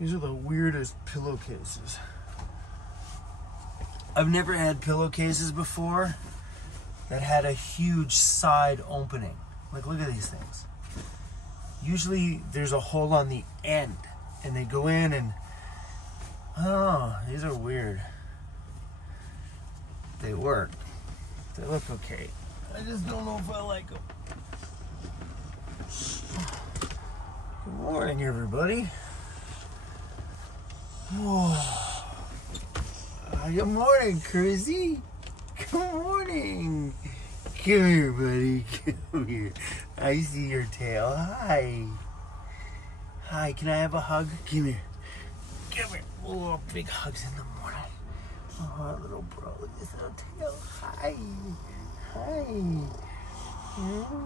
These are the weirdest pillowcases. I've never had pillowcases before that had a huge side opening. Like, look at these things. Usually there's a hole on the end and they go in and, I don't know, these are weird. They work. They look okay. I just don't know if I like them. Good morning, everybody. Oh. Good morning, Cruzy. Good morning. Come here, buddy. Come here. I see your tail. Hi. Hi, can I have a hug? Come here. Come here. Oh, big hugs in the morning. Oh, little bro, look at this little tail. Hi. Hi.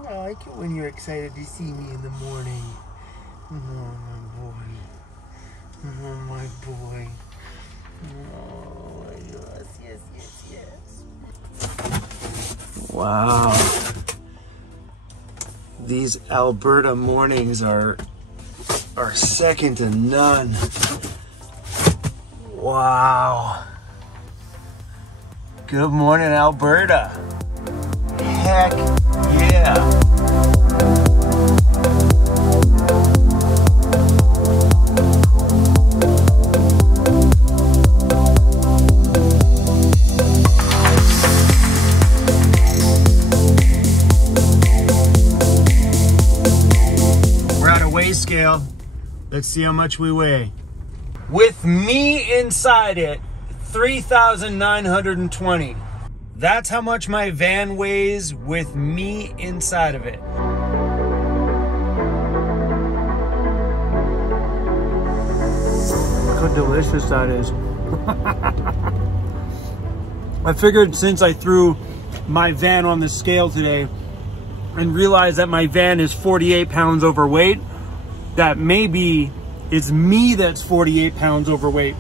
I like it when you're excited to see me in the morning. Oh, my boy. Oh, my boy. Oh, yes, yes, yes, yes. Wow. These Alberta mornings are second to none. Wow. Good morning, Alberta. Heck yeah. We're at a weigh scale. Let's see how much we weigh. With me inside it, 3,920. That's how much my van weighs with me inside of it. Look how delicious that is. I figured since I threw my van on the scale today and realized that my van is 48 pounds overweight, that maybe it's me that's 48 pounds overweight.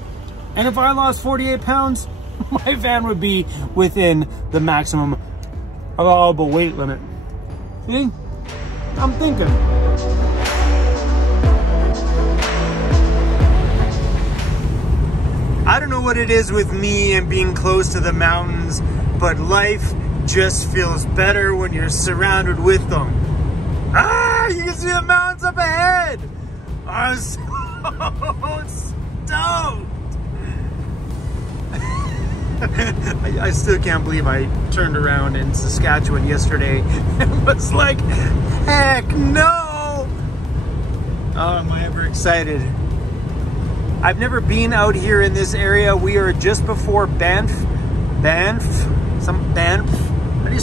And if I lost 48 pounds, my van would be within the maximum allowable weight limit. See? I'm thinking. I don't know what it is with me and being close to the mountains, but life just feels better when you're surrounded with them. Ah, you can see the mountains up ahead. I'm so stoked. I still can't believe I turned around in Saskatchewan yesterday and was like, heck no! Oh, am I ever excited. I've never been out here in this area. We are just before Banff. Banff? How do you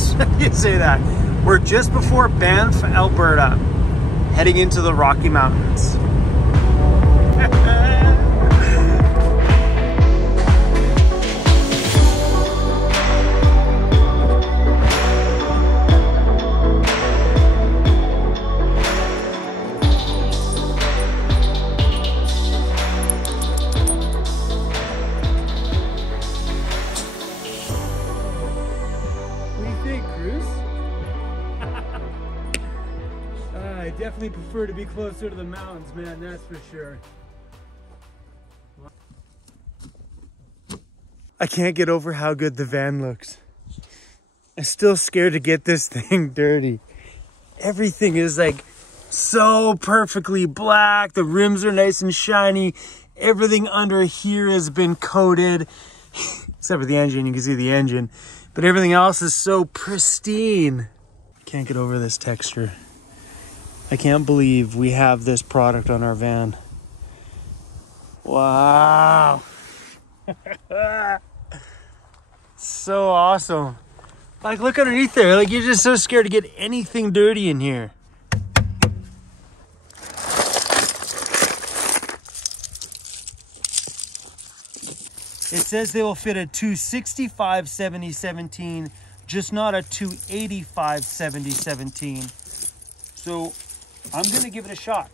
say that? We're just before Banff, Alberta, heading into the Rocky Mountains. I definitely prefer to be closer to the mountains, man, that's for sure. I can't get over how good the van looks. I'm still scared to get this thing dirty. Everything is like so perfectly black. The rims are nice and shiny. Everything under here has been coated. Except for the engine, you can see the engine. But everything else is so pristine. Can't get over this texture. I can't believe we have this product on our van. Wow. So awesome. Like, look underneath there. Like, you're just so scared to get anything dirty in here. It says they will fit a 265 7017, just not a 285 7017. So I'm gonna give it a shot.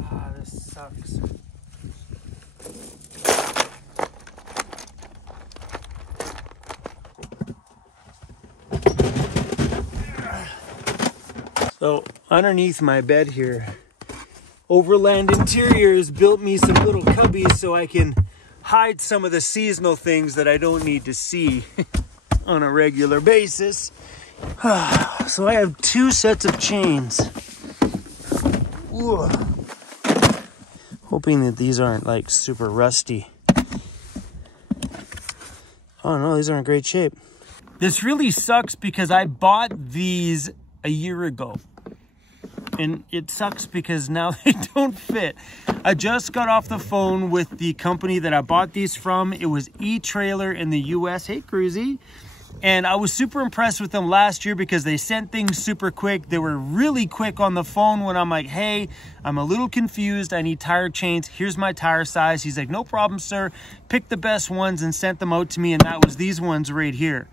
Ah, this sucks. So underneath my bed here, Overland Interiors built me some little cubbies so I can hide some of the seasonal things that I don't need to see on a regular basis. So I have 2 sets of chains. Ooh. Hoping that these aren't like super rusty. Oh no, these are in great shape. This really sucks because I bought these a year ago. And it sucks because now they don't fit. I just got off the phone with the company that I bought these from. It was E-Trailer in the US. Hey, Cruzy. And I was super impressed with them last year because they sent things super quick. They were really quick on the phone when I'm like, hey, I'm a little confused. I need tire chains. Here's my tire size. He's like, no problem, sir. Pick the best ones and sent them out to me. And that was these ones right here.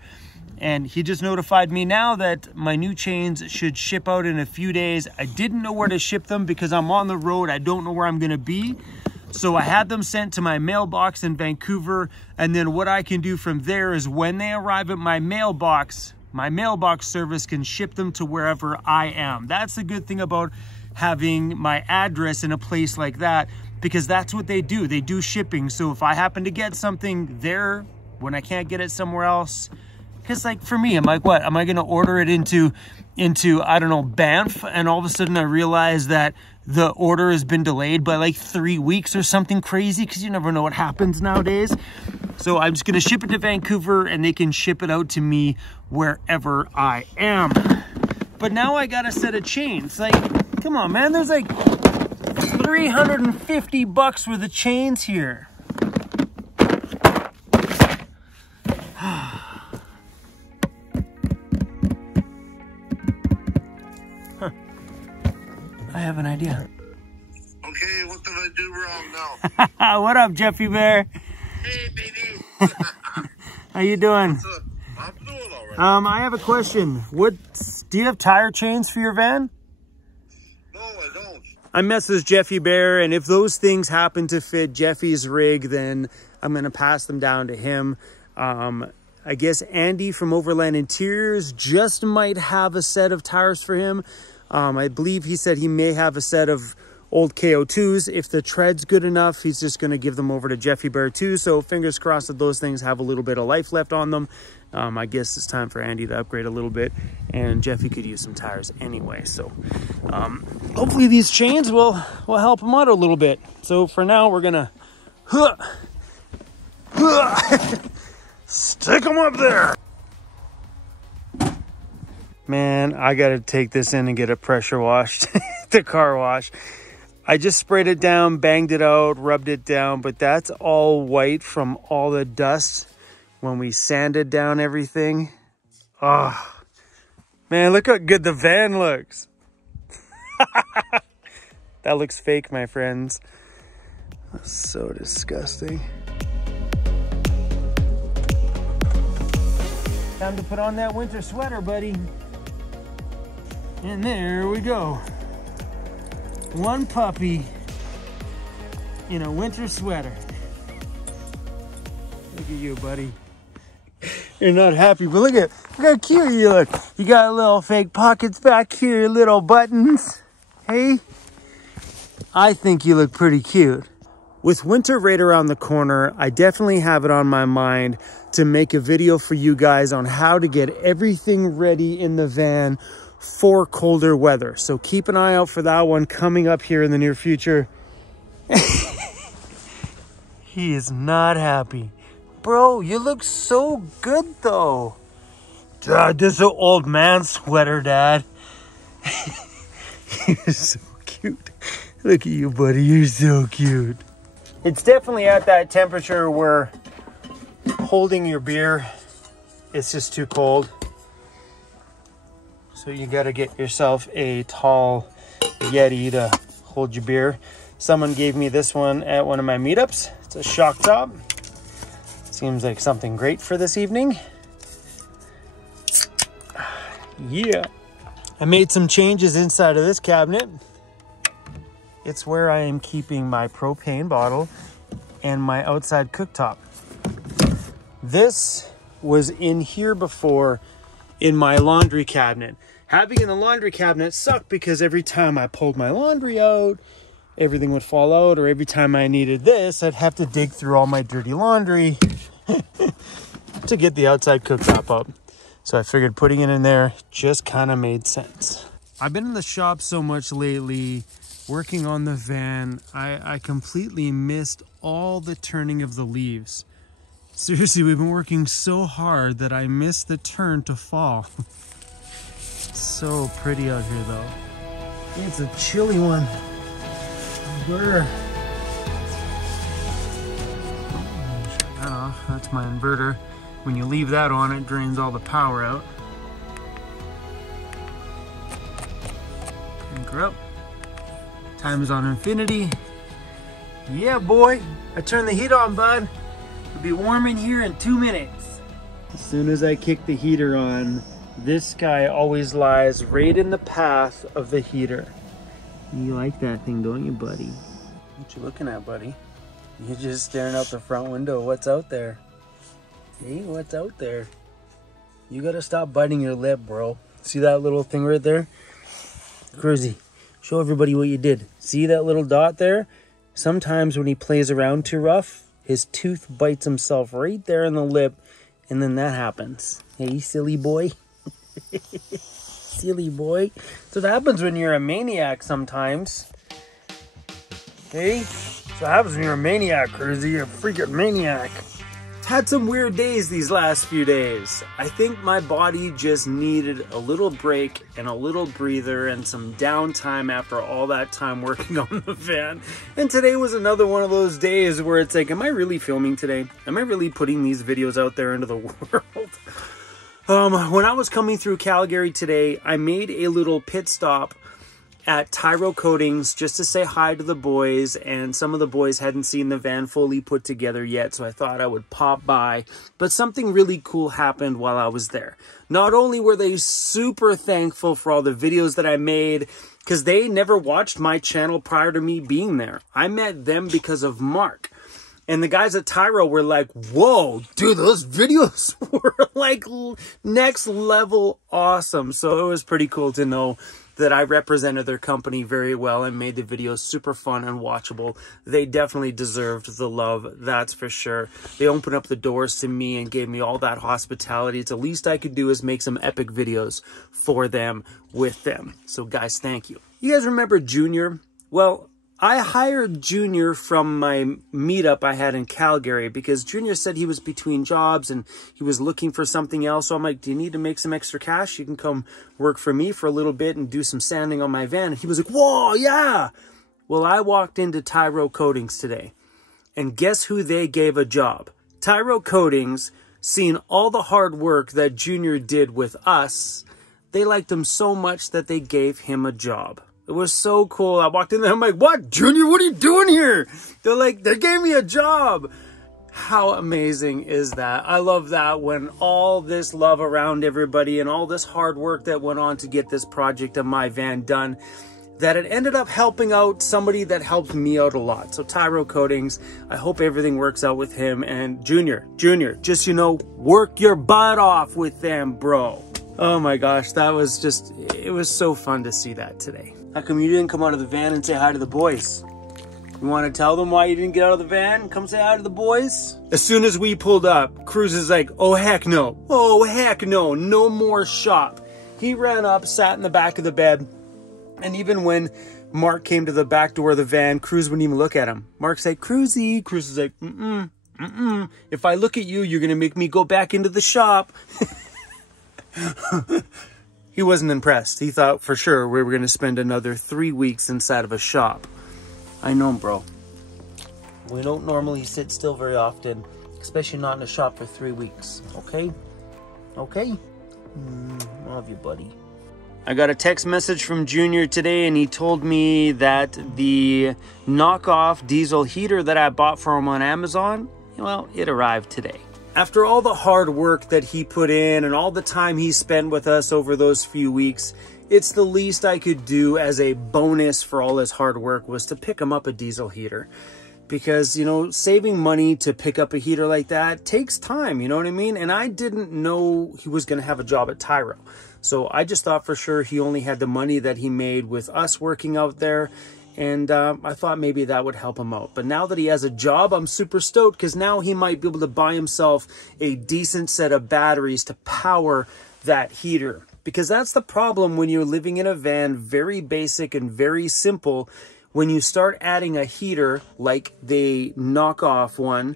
And he just notified me now that my new chains should ship out in a few days. I didn't know where to ship them because I'm on the road. I don't know where I'm going to be. So I had them sent to my mailbox in Vancouver. And then what I can do from there is when they arrive at my mailbox service can ship them to wherever I am. That's the good thing about having my address in a place like that, because that's what they do. They do shipping. So if I happen to get something there when I can't get it somewhere else, because like for me, I'm like, what? Am I going to order it into, I don't know, Banff? And all of a sudden I realize that the order has been delayed by like 3 weeks or something crazy, because you never know what happens nowadays. So I'm just going to ship it to Vancouver and they can ship it out to me wherever I am. But now I got a set of chains. Like, come on, man. There's like $350 worth of chains here. I have an idea. Okay, what did I do wrong now? What up, Jeffy Bear? Hey, baby. How you doing? I'm doing all right. I have a question. Do you have tire chains for your van? No, I don't. I messaged Jeffy Bear, and if those things happen to fit Jeffy's rig, then I'm going to pass them down to him. I guess Andy from Overland Interiors just might have a set of tires for him. I believe he said he may have a set of old KO2s. If the tread's good enough, he's just going to give them over to Jeffy Bear too. So fingers crossed that those things have a little bit of life left on them. I guess it's time for Andy to upgrade a little bit, and Jeffy could use some tires anyway. So hopefully these chains will help him out a little bit. So for now, we're going to stick them up there. Man, I got to take this in and get it pressure washed, the car wash. I just sprayed it down, banged it out, rubbed it down, but that's all white from all the dust when we sanded down everything. Oh, man, look how good the van looks. That looks fake, my friends. That's so disgusting. Time to put on that winter sweater, buddy. And there we go. One puppy in a winter sweater. Look at you, buddy. You're not happy, but look how cute you look. You got little fake pockets back here, little buttons. Hey, I think you look pretty cute. With winter right around the corner, I definitely have it on my mind to make a video for you guys on how to get everything ready in the van for colder weather. So keep an eye out for that one coming up here in the near future. He is not happy. Bro, you look so good though. Dad, this is an old man sweater, Dad. You're so cute. Look at you, buddy. You're so cute. It's definitely at that temperature where holding your beer, it's just too cold. So you got to get yourself a tall Yeti to hold your beer. Someone gave me this one at one of my meetups. It's a shock top. Seems like something great for this evening. Yeah. I made some changes inside of this cabinet. It's where I am keeping my propane bottle and my outside cooktop. This was in here before in my laundry cabinet. Having in the laundry cabinet sucked because every time I pulled my laundry out, everything would fall out, or every time I needed this, I'd have to dig through all my dirty laundry to get the outside cooktop up. So I figured putting it in there just kind of made sense. I've been in the shop so much lately, working on the van, I completely missed all the turning of the leaves. Seriously, we've been working so hard that I missed the turn to fall. It's so pretty out here though. It's a chilly one. Inverter. Shut that off. That's my inverter. When you leave that on, it drains all the power out. Anchor up. Time is on infinity. Yeah, boy. I turned the heat on, bud. It'll be warm in here in 2 minutes. As soon as I kick the heater on, this guy always lies right in the path of the heater. You like that thing, don't you, buddy? What you looking at, buddy? You're just staring out the front window. What's out there? Hey, what's out there? You gotta stop biting your lip, bro. See that little thing right there? Cruzy, show everybody what you did. See that little dot there? Sometimes when he plays around too rough, his tooth bites himself right there in the lip, and then that happens. Hey, silly boy. Silly boy. So that happens when you're a maniac sometimes. Hey, so that happens when you're a maniac, Cruzy. You're a freaking maniac. Had some weird days these last few days. I think my body just needed a little break and a little breather and some downtime after all that time working on the van. And today was another one of those days where it's like, am I really filming today? Am I really putting these videos out there into the world? When I was coming through Calgary today, I made a little pit stop at Tyro Coatings just to say hi to the boys, and some of the boys hadn't seen the van fully put together yet, so I thought I would pop by. But something really cool happened while I was there. Not only were they super thankful for all the videos that I made, because they never watched my channel prior to me being there. I met them because of Mark. And the guys at Tyro were like, whoa, dude, those videos were like next level awesome. So it was pretty cool to know that I represented their company very well and made the videos super fun and watchable. They definitely deserved the love, that's for sure. They opened up the doors to me and gave me all that hospitality. It's the least I could do is make some epic videos for them, with them. So guys, thank you. You guys remember Junior? Well, I hired Junior from my meetup I had in Calgary because Junior said he was between jobs and he was looking for something else. So I'm like, do you need to make some extra cash? You can come work for me for a little bit and do some sanding on my van. And he was like, whoa, yeah. Well, I walked into Tyro Coatings today and guess who they gave a job? Tyro Coatings, seeing all the hard work that Junior did with us, they liked him so much that they gave him a job. It was so cool. I walked in there, I'm like, what, Junior, what are you doing here? They're like, they gave me a job. How amazing is that? I love that when all this love around everybody and all this hard work that went on to get this project of my van done, that it ended up helping out somebody that helped me out a lot. So Tyro Coatings, I hope everything works out with him. And Junior, just, you know, work your butt off with them, bro. Oh my gosh, that was just, it was so fun to see that today. How come you didn't come out of the van and say hi to the boys? You want to tell them why you didn't get out of the van? Come say hi to the boys? As soon as we pulled up, Cruz is like, oh heck no. Oh heck no, no more shop. He ran up, sat in the back of the bed, and even when Mark came to the back door of the van, Cruz wouldn't even look at him. Mark's like, Cruzy. Cruz is like, if I look at you, you're going to make me go back into the shop. He wasn't impressed. He thought for sure we were going to spend another 3 weeks inside of a shop. I know, bro. We don't normally sit still very often, especially not in a shop for 3 weeks. Okay? Okay? Love you, buddy. I got a text message from Junior today, and he told me that the knockoff diesel heater that I bought for him on Amazon, well, it arrived today. After all the hard work that he put in and all the time he spent with us over those few weeks, it's the least I could do as a bonus for all his hard work was to pick him up a diesel heater. Because, you know, saving money to pick up a heater like that takes time, you know what I mean? And I didn't know he was going to have a job at Tyro. So I just thought for sure he only had the money that he made with us working out there. And I thought maybe that would help him out. But now that he has a job, I'm super stoked because now he might be able to buy himself a decent set of batteries to power that heater. Because that's the problem when you're living in a van, very basic and very simple. When you start adding a heater like the knockoff one,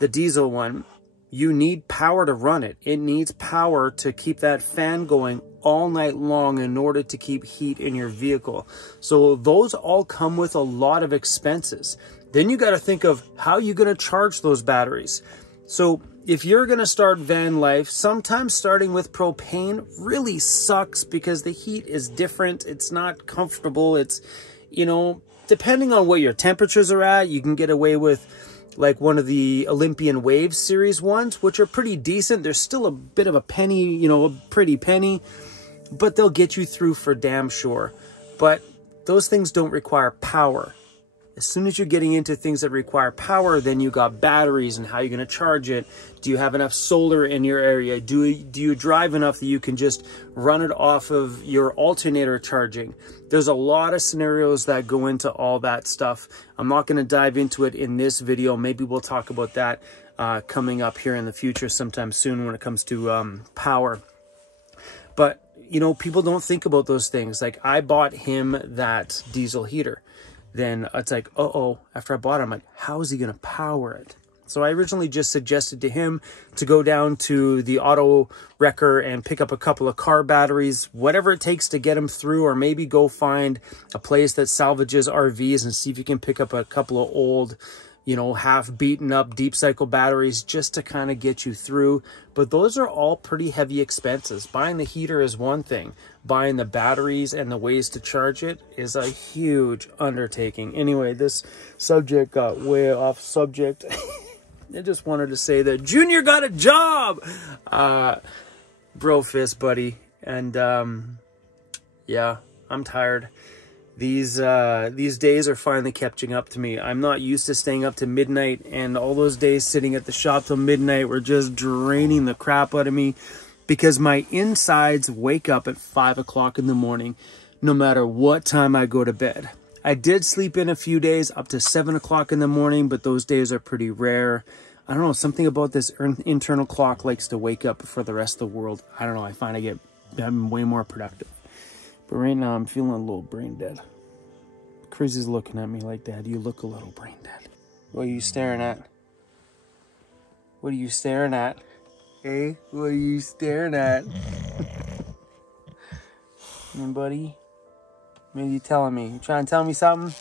the diesel one, you need power to run it. It needs power to keep that fan going all night long in order to keep heat in your vehicle. So those all come with a lot of expenses. Then you got to think of how you're going to charge those batteries. So if you're going to start van life, sometimes starting with propane really sucks because the heat is different. It's not comfortable. It's, you know, depending on what your temperatures are at, you can get away with like one of the Olympian Waves series ones, which are pretty decent. They're still a bit of a penny, you know, a pretty penny, but they'll get you through for damn sure. But those things don't require power. As soon as you're getting into things that require power, then you got batteries and how you're going to charge it. Do you have enough solar in your area? Do you drive enough that you can just run it off of your alternator charging? There's a lot of scenarios that go into all that stuff. I'm not going to dive into it in this video. Maybe we'll talk about that coming up here in the future sometime soon when it comes to power. But, you know, people don't think about those things. Like I bought him that diesel heater. Then it's like, uh-oh, after I bought it, I'm like, how is he going to power it? So I originally just suggested to him to go down to the auto wrecker and pick up a couple of car batteries, whatever it takes to get him through, or maybe go find a place that salvages RVs and see if you can pick up a couple of old, you know, half beaten up deep cycle batteries just to kind of get you through. But those are all pretty heavy expenses. Buying the heater is one thing. Buying the batteries and the ways to charge it is a huge undertaking. Anyway, this subject got way off subject. I just wanted to say that Junior got a job. Bro fist, buddy. And yeah, I'm tired. These days are finally catching up to me. I'm not used to staying up to midnight, and all those days sitting at the shop till midnight were just draining the crap out of me because my insides wake up at 5 o'clock in the morning no matter what time I go to bed. I did sleep in a few days up to 7 o'clock in the morning, but those days are pretty rare. I don't know, something about this internal clock likes to wake up before the rest of the world. I don't know, I find I'm way more productive. But right now, I'm feeling a little brain dead. Chrissy's looking at me like, Dad, you look a little brain dead. What are you staring at? What are you staring at? Hey, what are you staring at? Anybody? What are you telling me? You trying to tell me something?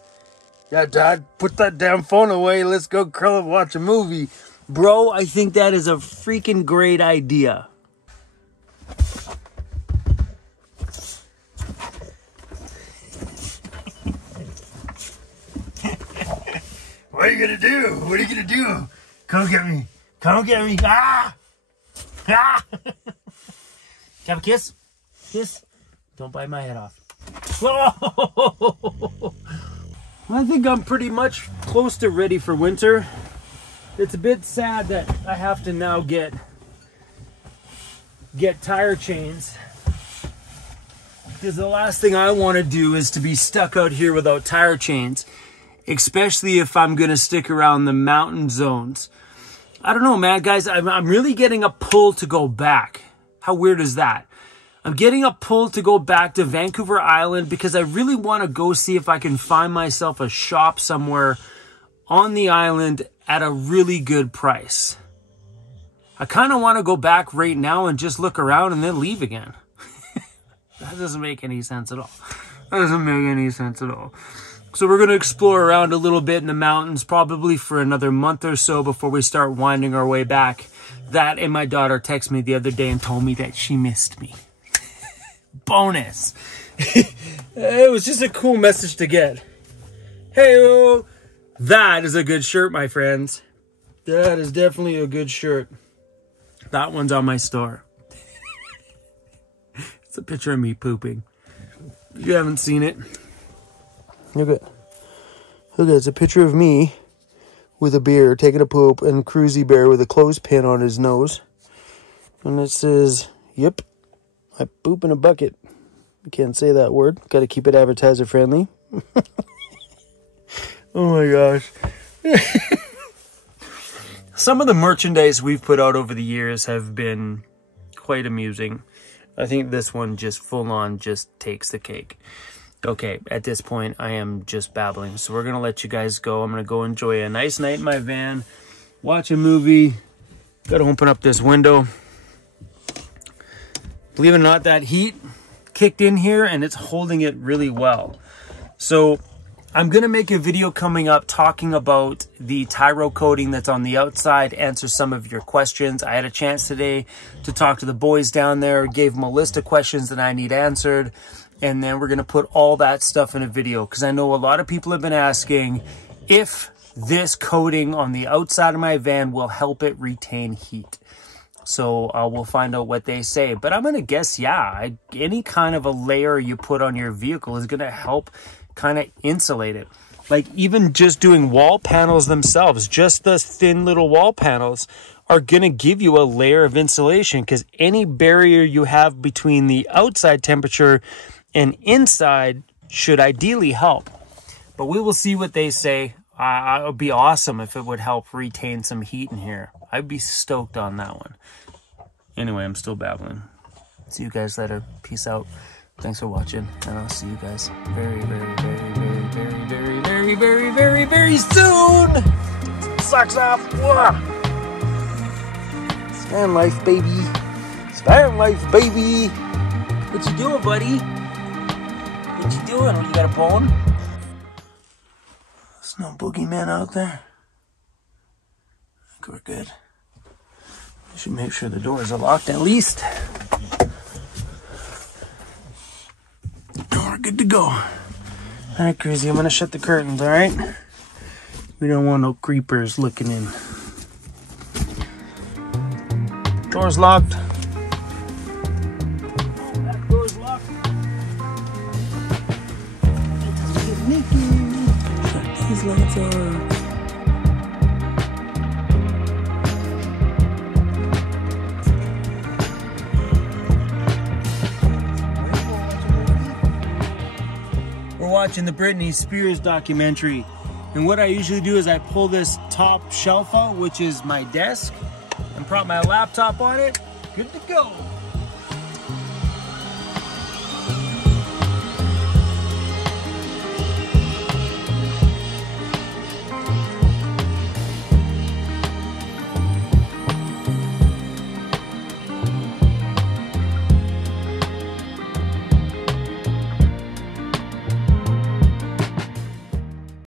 Yeah, Dad, put that damn phone away. Let's go curl and watch a movie. Bro, I think that is a freaking great idea. What are you gonna do? What are you gonna do? Come get me. Come get me. Ah! Ah! Have a kiss? Kiss? Don't bite my head off. Whoa! I think I'm pretty much close to ready for winter. It's a bit sad that I have to now get tire chains, because the last thing I want to do is to be stuck out here without tire chains, especially if I'm going to stick around the mountain zones. I don't know, man, guys, I'm really getting a pull to go back. How weird is that? I'm getting a pull to go back to Vancouver Island because I really want to go see if I can find myself a shop somewhere on the island at a really good price. I kind of want to go back right now and just look around and then leave again. That doesn't make any sense at all. That doesn't make any sense at all. So we're going to explore around a little bit in the mountains, probably for another month or so before we start winding our way back. That and my daughter texted me the other day and told me that she missed me. Bonus. It was just a cool message to get. Hey-o. That is a good shirt, my friends. That is definitely a good shirt. That one's on my store. It's a picture of me pooping. If you haven't seen it, look at, it's a picture of me with a beer taking a poop and Cruzy Bear with a clothespin on his nose. And it says, yep, I poop in a bucket. You can't say that word. Got to keep it advertiser friendly. Oh my gosh. Some of the merchandise we've put out over the years have been quite amusing. I think this one just full on just takes the cake. Okay, at this point, I am just babbling. So we're going to let you guys go. I'm going to go enjoy a nice night in my van, watch a movie. Got to open up this window. Believe it or not, that heat kicked in here and it's holding it really well. So I'm going to make a video coming up talking about the Tyro coating that's on the outside, answer some of your questions. I had a chance today to talk to the boys down there, gave them a list of questions that I need answered, and then we're going to put all that stuff in a video because I know a lot of people have been asking if this coating on the outside of my van will help it retain heat. So we'll find out what they say. But I'm going to guess, yeah, any kind of a layer you put on your vehicle is going to help kind of insulate it. Like even just doing wall panels themselves, just the thin little wall panels are going to give you a layer of insulation because any barrier you have between the outside temperature and inside should ideally help. But we will see what they say. It would be awesome if it would help retain some heat in here. I'd be stoked on that one. Anyway, I'm still babbling. See you guys later. Peace out. Thanks for watching, and I'll see you guys very soon. Socks off. It's van life, baby. It's van life, baby. What you doing, buddy? What you doing? You got a bone? There's no boogeyman out there. I think we're good. I should make sure the doors are locked at least. Door good to go. Alright, Crazy, I'm gonna shut the curtains, alright? We don't want no creepers looking in. Door's locked. That door's locked. Shut these lights on. We're watching the Britney Spears documentary, and what I usually do is I pull this top shelf out, which is my desk, and prop my laptop on it. Good to go.